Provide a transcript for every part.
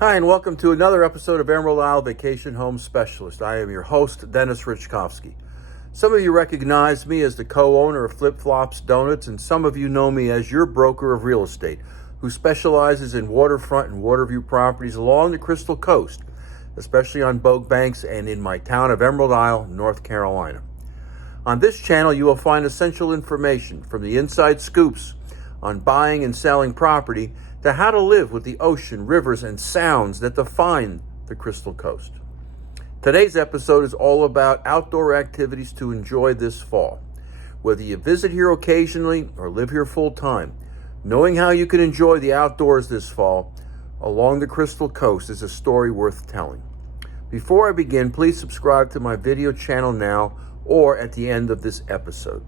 Hi, and welcome to another episode of Emerald Isle Vacation Home Specialist. I am your host, Dennis Richkovsky. Some of you recognize me as the co-owner of Flip Flops Donuts, and some of you know me as your broker of real estate, who specializes in waterfront and waterview properties along the Crystal Coast, especially on boat banks and in my town of Emerald Isle, North Carolina. On this channel, you will find essential information from the inside scoops on buying and selling property to how to live with the ocean, rivers, and sounds that define the Crystal Coast. Today's episode is all about outdoor activities to enjoy this fall. Whether you visit here occasionally or live here full time, knowing how you can enjoy the outdoors this fall along the Crystal Coast is a story worth telling. Before I begin, please subscribe to my video channel now or at the end of this episode.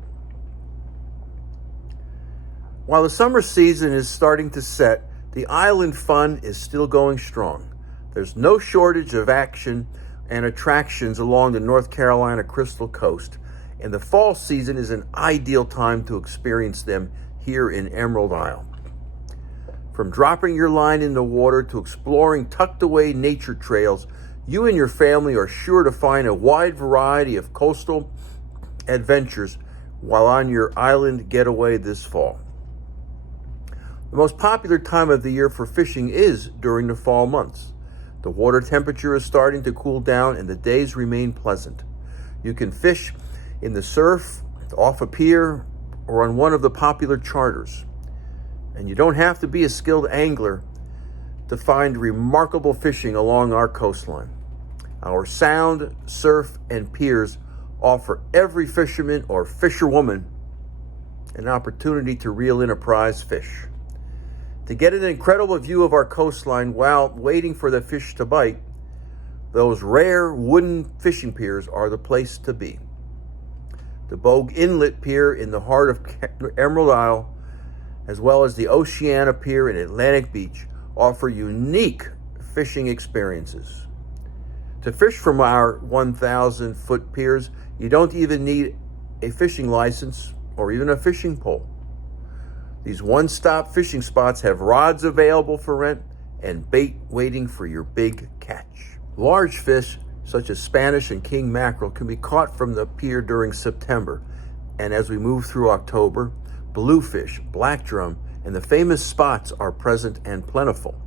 While the summer season is starting to set, the island fun is still going strong. There's no shortage of action and attractions along the North Carolina Crystal Coast, and the fall season is an ideal time to experience them here in Emerald Isle. From dropping your line in the water to exploring tucked away nature trails, you and your family are sure to find a wide variety of coastal adventures while on your island getaway this fall. The most popular time of the year for fishing is during the fall months. The water temperature is starting to cool down and the days remain pleasant. You can fish in the surf, off a pier, or on one of the popular charters. And you don't have to be a skilled angler to find remarkable fishing along our coastline. Our sound, surf, and piers offer every fisherman or fisherwoman an opportunity to reel in a prize fish. To get an incredible view of our coastline while waiting for the fish to bite, those rare wooden fishing piers are the place to be. The Bogue Inlet Pier in the heart of Emerald Isle, as well as the Oceana Pier in Atlantic Beach, offer unique fishing experiences. To fish from our 1,000-foot piers, you don't even need a fishing license or even a fishing pole. These one-stop fishing spots have rods available for rent and bait waiting for your big catch. Large fish, such as Spanish and king mackerel, can be caught from the pier during September. And as we move through October, bluefish, black drum, and the famous spots are present and plentiful.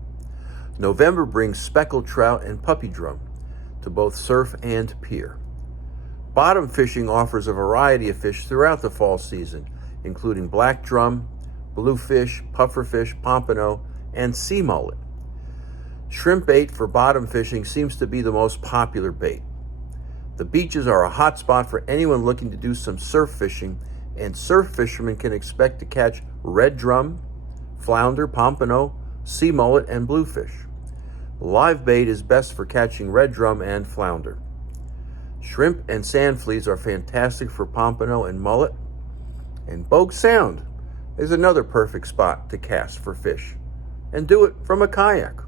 November brings speckled trout and puppy drum to both surf and pier. Bottom fishing offers a variety of fish throughout the fall season, including black drum, bluefish, pufferfish, pompano, and sea mullet. Shrimp bait for bottom fishing seems to be the most popular bait. The beaches are a hot spot for anyone looking to do some surf fishing, and surf fishermen can expect to catch red drum, flounder, pompano, sea mullet, and bluefish. Live bait is best for catching red drum and flounder. Shrimp and sand fleas are fantastic for pompano and mullet, and Bogue Sound is another perfect spot to cast for fish, and do it from a kayak.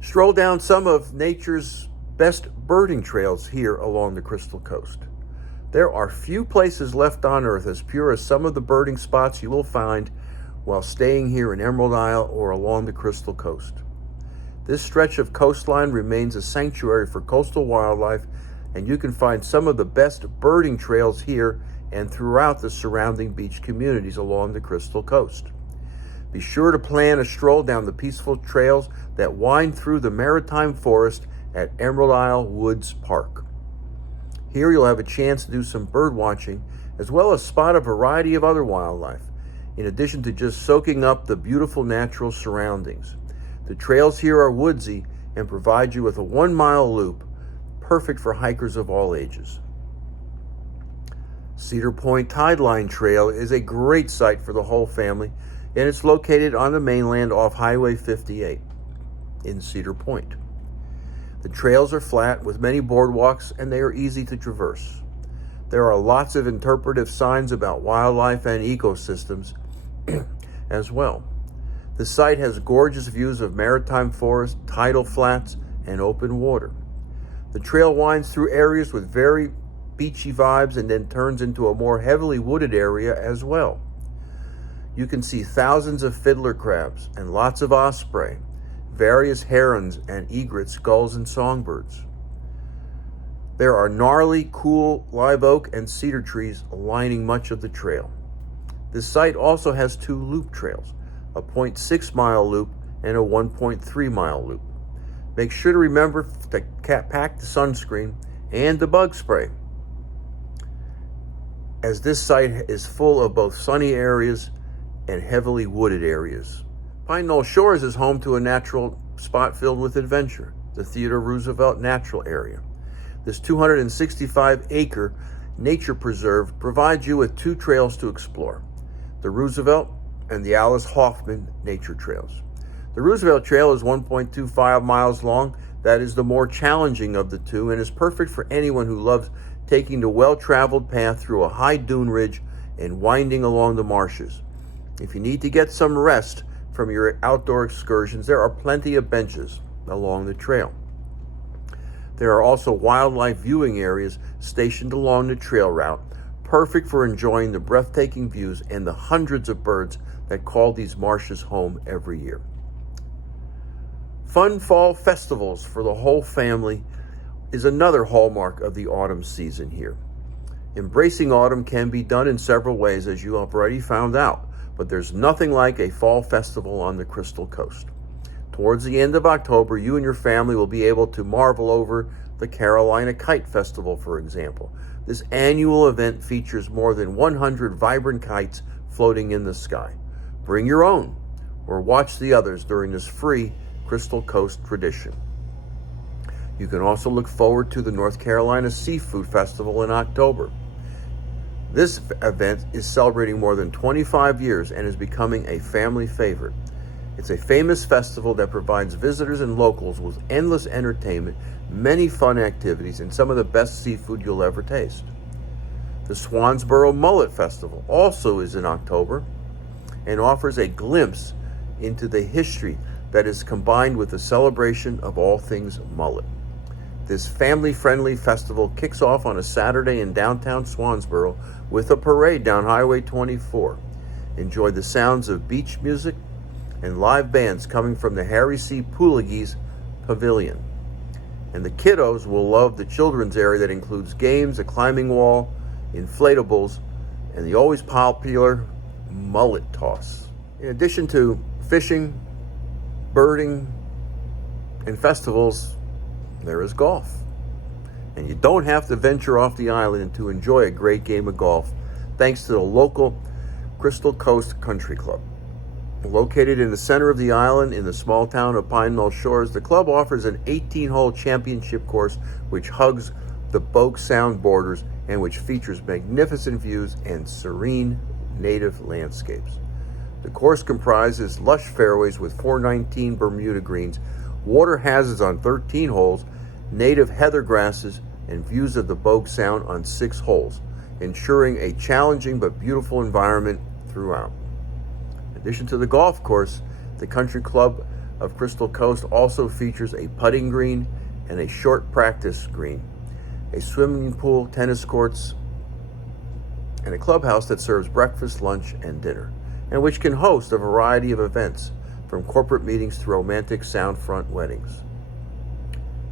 Stroll down some of nature's best birding trails here along the Crystal Coast. There are few places left on earth as pure as some of the birding spots you will find while staying here in Emerald Isle or along the Crystal Coast. This stretch of coastline remains a sanctuary for coastal wildlife, and you can find some of the best birding trails here and throughout the surrounding beach communities along the Crystal Coast. Be sure to plan a stroll down the peaceful trails that wind through the maritime forest at Emerald Isle Woods Park. Here you'll have a chance to do some bird watching, as well as spot a variety of other wildlife, in addition to just soaking up the beautiful natural surroundings. The trails here are woodsy and provide you with a 1-mile loop, perfect for hikers of all ages. Cedar Point Tideline Trail is a great site for the whole family, and it's located on the mainland off Highway 58 in Cedar Point. The trails are flat with many boardwalks, and they are easy to traverse. There are lots of interpretive signs about wildlife and ecosystems as well. The site has gorgeous views of maritime forest, tidal flats, and open water. The trail winds through areas with very beachy vibes and then turns into a more heavily wooded area as well. You can see thousands of fiddler crabs and lots of osprey, various herons and egrets, gulls, and songbirds. There are gnarly, cool live oak and cedar trees lining much of the trail. This site also has 2 loop trails, a 0.6-mile loop and a 1.3-mile loop. Make sure to remember to pack the sunscreen and the bug spray, as this site is full of both sunny areas and heavily wooded areas. Pine Knoll Shores is home to a natural spot filled with adventure, the Theodore Roosevelt Natural Area. This 265-acre nature preserve provides you with 2 trails to explore, the Roosevelt and the Alice Hoffman Nature Trails. The Roosevelt Trail is 1.25 miles long. That is the more challenging of the 2 and is perfect for anyone who loves taking the well-traveled path through a high dune ridge and winding along the marshes. If you need to get some rest from your outdoor excursions, there are plenty of benches along the trail. There are also wildlife viewing areas stationed along the trail route, perfect for enjoying the breathtaking views and the hundreds of birds that call these marshes home every year. Fun fall festivals for the whole family is another hallmark of the autumn season here. Embracing autumn can be done in several ways, as you have already found out, but there's nothing like a fall festival on the Crystal Coast. Towards the end of October, you and your family will be able to marvel over the Carolina Kite Festival, for example. This annual event features more than 100 vibrant kites floating in the sky. Bring your own, or watch the others during this free Crystal Coast tradition. You can also look forward to the North Carolina Seafood Festival in October. This event is celebrating more than 25 years and is becoming a family favorite. It's a famous festival that provides visitors and locals with endless entertainment, many fun activities, and some of the best seafood you'll ever taste. The Swansboro Mullet Festival also is in October and offers a glimpse into the history that is combined with the celebration of all things mullet. This family-friendly festival kicks off on a Saturday in downtown Swansboro with a parade down Highway 24. Enjoy the sounds of beach music and live bands coming from the Harry C. Poulagies Pavilion. And the kiddos will love the children's area that includes games, a climbing wall, inflatables, and the always popular mullet toss. In addition to fishing, birding, and festivals, there is golf. And you don't have to venture off the island to enjoy a great game of golf, thanks to the local Crystal Coast Country Club. Located in the center of the island in the small town of Pine Knoll Shores, the club offers an 18-hole championship course which hugs the Bogue Sound borders and which features magnificent views and serene native landscapes. The course comprises lush fairways with 419 Bermuda greens, water hazards on 13 holes, native heather grasses, and views of the Bogue Sound on 6 holes, ensuring a challenging but beautiful environment throughout. In addition to the golf course, the Country Club of Crystal Coast also features a putting green and a short practice green, a swimming pool, tennis courts, and a clubhouse that serves breakfast, lunch, and dinner, and which can host a variety of events, from corporate meetings to romantic soundfront weddings.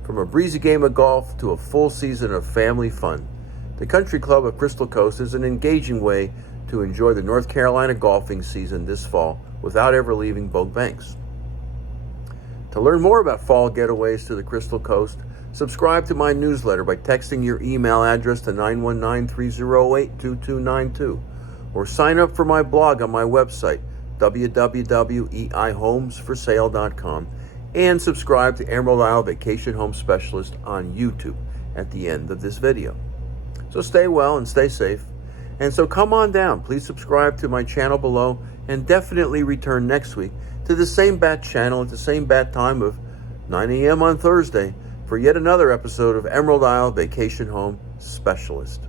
From a breezy game of golf to a full season of family fun, the Country Club of Crystal Coast is an engaging way to enjoy the North Carolina golfing season this fall without ever leaving Bogue Banks. To learn more about fall getaways to the Crystal Coast, subscribe to my newsletter by texting your email address to 919-308-2292, or sign up for my blog on my website, www.eihomesforsale.com, and subscribe to Emerald Isle Vacation Home Specialist on YouTube at the end of this video. So stay well and stay safe. And so come on down. Please subscribe to my channel below and definitely return next week to the same bat channel at the same bat time of 9 a.m. on Thursday for yet another episode of Emerald Isle Vacation Home Specialist.